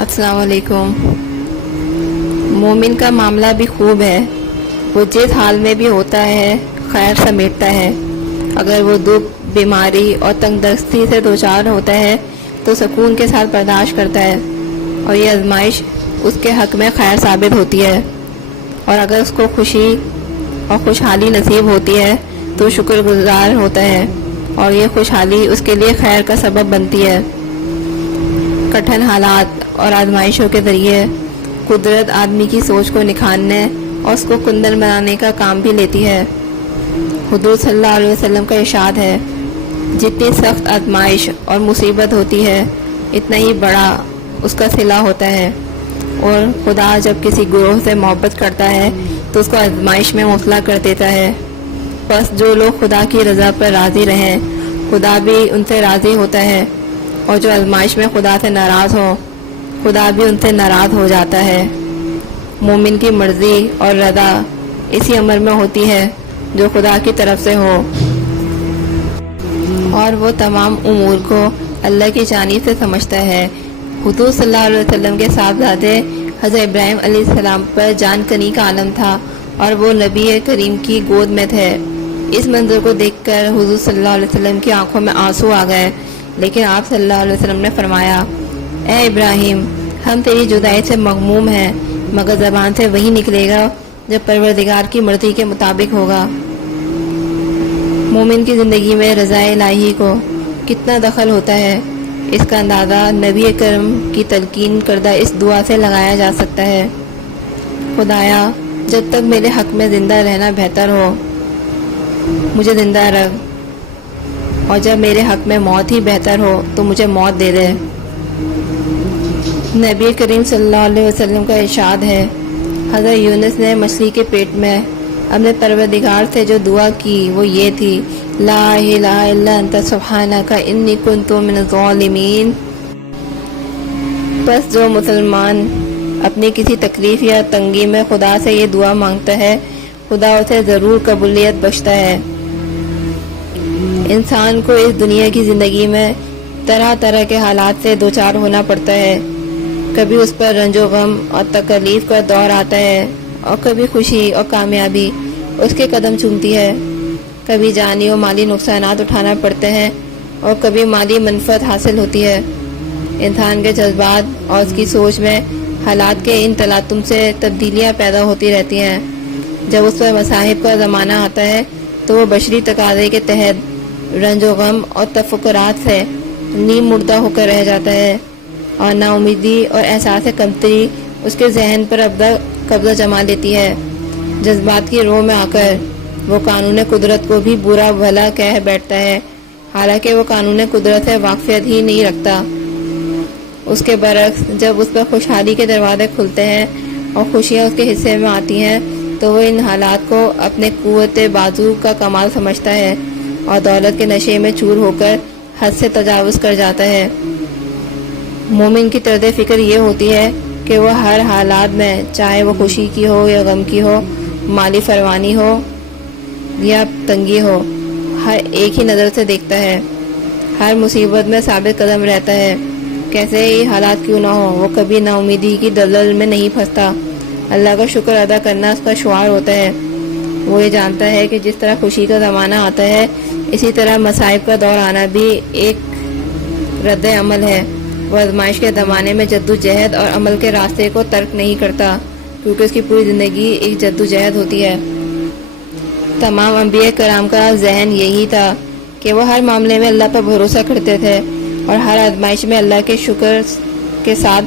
अस्सलाम वालेकुम। मोमिन का मामला भी खूब है। वो जिस हाल में भी होता है खैर समेटता है। अगर वो दुख, बीमारी और तंगदस्ती से दोचार होता है तो सुकून के साथ बर्दाश्त करता है और ये आजमाइश उसके हक में खैर साबित होती है। और अगर उसको खुशी और खुशहाली नसीब होती है तो शुक्रगुजार होता है और ये खुशहाली उसके लिए खैर का सबब बनती है। कठिन हालात और आजमाइशों के ज़रिए कुदरत आदमी की सोच को निखारने और उसको कुंदन बनाने का काम भी लेती है। हुजूर सल्लल्लाहु अलैहि वसल्लम का इरशाद है, जितनी सख्त आजमाइश और मुसीबत होती है इतना ही बड़ा उसका सिला होता है। और खुदा जब किसी गुरोह से मोहब्बत करता है तो उसको आजमाइश में मुब्तला कर देता है। बस जो लोग खुदा की रज़ा पर राज़ी रहें खुदा भी उनसे राज़ी होता है, और जो आजमाइश में खुदा से नाराज़ हो खुदा भी उनसे नाराज़ हो जाता है। मोमिन की मर्ज़ी और रज़ा इसी अमर में होती है जो खुदा की तरफ से हो, और वो तमाम उमूर को अल्लाह की जानिब से समझता है। हुजूर सल्लल्लाहु अलैहि वसल्लम के साहबजादे हज़रत इब्राहीम अलैहिस्सलाम पर जान कनी का आलम था और वो नबी करीम की गोद में थे। इस मंजर को देखकर हुजूर सल्लल्लाहु अलैहि वसल्लम की आंखों में आंसू आ गए, लेकिन आप सल्लल्लाहु अलैहि वसल्लम ने फरमाया, ए इब्राहिम, हम तेरी जुदाई से मगमूम हैं, मगर ज़बान से वही निकलेगा जब परवरदिगार की मर्ज़ी के मुताबिक होगा। मोमिन की ज़िंदगी में रज़ाए इलाही को कितना दखल होता है, इसका अंदाज़ा नबी करम की तलकीन करदा इस दुआ से लगाया जा सकता है, खुदाया जब तक मेरे हक़ में ज़िंदा रहना बेहतर हो मुझे ज़िंदा रख, और जब मेरे हक़ में मौत ही बेहतर हो तो मुझे मौत दे दे। नबी करीम सल्लल्लाहु अलैहि वसल्लम का इरशाद है, हज़रत यूनुस ने मछली के पेट में अपने परवरदिगार से जो दुआ की वो ये थी, ला इलाहा इल्ला अंता सुब्हानका इन्नी कुन्तु मिनज़ ज़ालिमीन। बस जो मुसलमान अपनी किसी तकलीफ़ या तंगी में खुदा से ये दुआ मांगता है खुदा उसे ज़रूर कबूलियत बख्शता है। इंसान को इस दुनिया की ज़िंदगी में तरह तरह के हालात से दो चार होना पड़ता है। कभी उस पर रंजो गम और तकलीफ़ का दौर आता है और कभी खुशी और कामयाबी उसके कदम चूमती है। कभी जानी और माली नुकसानात उठाना पड़ते हैं और कभी माली मनफत हासिल होती है। इंसान के जज्बात और उसकी सोच में हालात के इन तलातुम से तब्दीलियाँ पैदा होती रहती हैं। जब उस पर मसाहिब का ज़माना आता है तो वो बशरी तकाज़े के तहत रंजो गम और तफक्कुरात से नीम मुर्दा होकर रह जाता है, और नाउमीदी और एहसास कमतरी उसके जहन पर कब्जा जमा लेती है। जज्बात की रोह में आकर वो कानून कुदरत को भी बुरा भला कह बैठता है, हालांकि वो कानून कुदरत से वाक़फ़ियत ही नहीं रखता। उसके बरक्स जब उस पर खुशहाली के दरवाजे खुलते हैं और खुशियाँ उसके हिस्से में आती हैं तो वो इन हालात को अपने कुव्वत बाजू का कमाल समझता है और दौलत के नशे में चूर होकर हद से तजावुज़ कर जाता है। मोमिन की तर्ज फ़िक्र ये होती है कि वह हर हालात में, चाहे वो खुशी की हो या गम की हो, माली फरवानी हो या तंगी हो, हर एक ही नज़र से देखता है, हर मुसीबत में साबित कदम रहता है। कैसे ही हालात क्यों ना हो वो कभी नाउमीदी की दलदल में नहीं फंसता। अल्लाह का शुक्र अदा करना उसका शुआर होता है। वो ये जानता है कि जिस तरह खुशी का ज़माना आता है इसी तरह मसाइब का दौर आना भी एक रद्द अमल है। वह आज़माइश के ज़माने में जद्दोजहद और अमल के रास्ते को तर्क नहीं करता, क्योंकि उसकी पूरी ज़िंदगी एक जद्दोजहद होती है। तमाम अंबिया कराम का जहन यही था कि वह हर मामले में अल्लाह पर भरोसा करते थे और हर आज़माइश में अल्लाह के शुक्र के साथ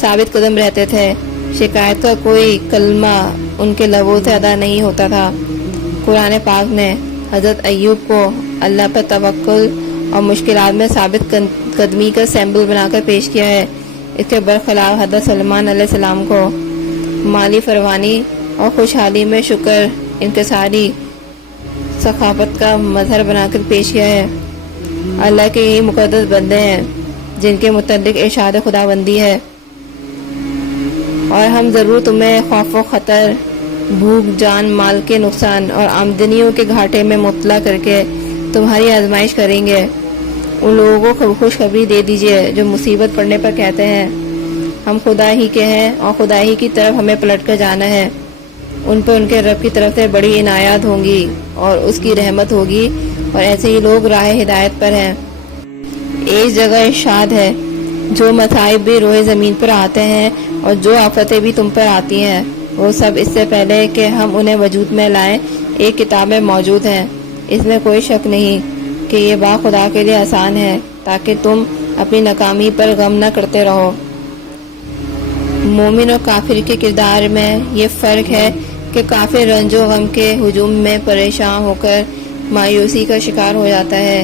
साबित कदम रहते थे। शिकायत का कोई कलमा उनके लबों से अदा नहीं होता था। कुरान पाक ने हज़रत अय्यूब को अल्लाह पर तवक्कुल और मुश्किलात में साबित कदमी का सैम्पल बनाकर पेश किया है। इसके बरखिलाफ हज़रत सलमान अलैहिस्सलाम को माली फरवानी और खुशहाली में शुक्र इंकसारी सखावत का मजहर बनाकर पेश किया है। अल्लाह के यही मुक़द्दस बंदे हैं जिनके मुतल्लिक़ इरशाद खुदाबंदी है, और हम ज़रूर तुम्हें खौफ व ख़तर, भूख, जान माल के नुकसान और आमदनियों के घाटे में मुब्तला करके तुम्हारी आजमाइश करेंगे। उन लोगों को खुशखबरी दे दीजिए जो मुसीबत पड़ने पर कहते हैं, ہم خدا ہی کے ہیں اور خدا ہی کی طرف ہمیں پلٹ کر جانا ہے۔ ان پر ان کے رب کی طرف سے بڑی عنایات ہوں گی اور اس کی رحمت ہوگی، اور ایسے ہی لوگ راہ ہدایت پر ہیں۔ ایک جگہ ارشاد ہے، جو مصائب بھی روئے زمین پر آتے ہیں اور جو آفتیں بھی تم پر آتی ہیں، وہ سب اس سے پہلے کہ ہم انہیں وجود میں لائیں ایک کتاب میں موجود ہیں۔ اس میں کوئی شک نہیں کہ یہ بات خدا کے لیے آسان ہے تاکہ تم اپنی ناکامی پر غم نہ کرتے رہو۔ مومن اور کافر کے کردار میں یہ فرق ہے کہ کافر رنج و غم کے ہجوم میں پریشان ہو کر مایوسی کا شکار ہو جاتا ہے۔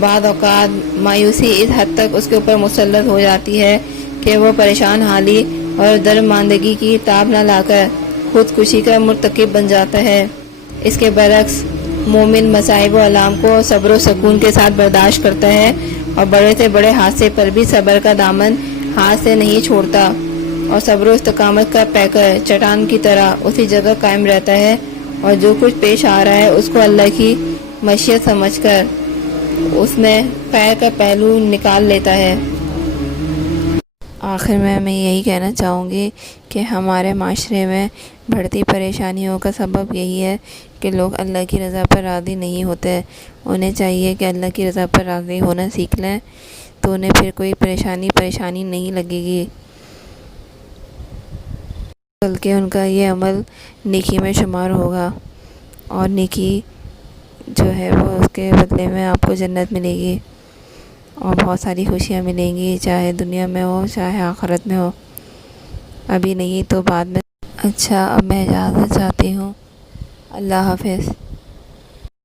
بعض اوقات مایوسی اس حد تک اس کے اوپر مسلط ہو جاتی ہے کہ وہ پریشان حالی اور درماندگی کی تاب نہ لا کر خودکشی کا مرتکب بن جاتا ہے۔ اس کے برعکس مومن مصائب و آلام کو صبر و سکون کے ساتھ برداشت کرتا ہے اور بڑے سے بڑے حادثے پر بھی صبر کا دامن ہاتھ سے نہیں چھوڑتا، اور صبر و استقامت کا پیکر چٹان کی طرح اسی جگہ قائم رہتا ہے، اور جو کچھ پیش آ رہا ہے اس کو اللہ کی مشیت سمجھ کر اس میں خیر کا پہلو نکال لیتا ہے۔ آخر میں یہی کہنا چاہوں گی کہ ہمارے معاشرے میں بڑھتی پریشانیوں کا سبب یہی ہے کہ لوگ اللہ کی رضا پر راضی نہیں ہوتے۔ انہیں چاہیے کہ اللہ کی رضا پر راضی ہونا سیکھ لیں، تو انہیں پھر کوئی پریشانی نہیں لگے گی، بلکہ ان کا یہ عمل نیکی میں شمار ہوگا، اور نیکی جو ہے وہ اس کے بدلے میں آپ کو جنت ملے گی اور بہت ساری خوشیاں ملیں گی، چاہے دنیا میں ہو چاہے آخرت میں ہو، ابھی نہیں تو بعد میں۔ اچھا، اب میں اجازت چاہتی ہوں، اللہ حافظ۔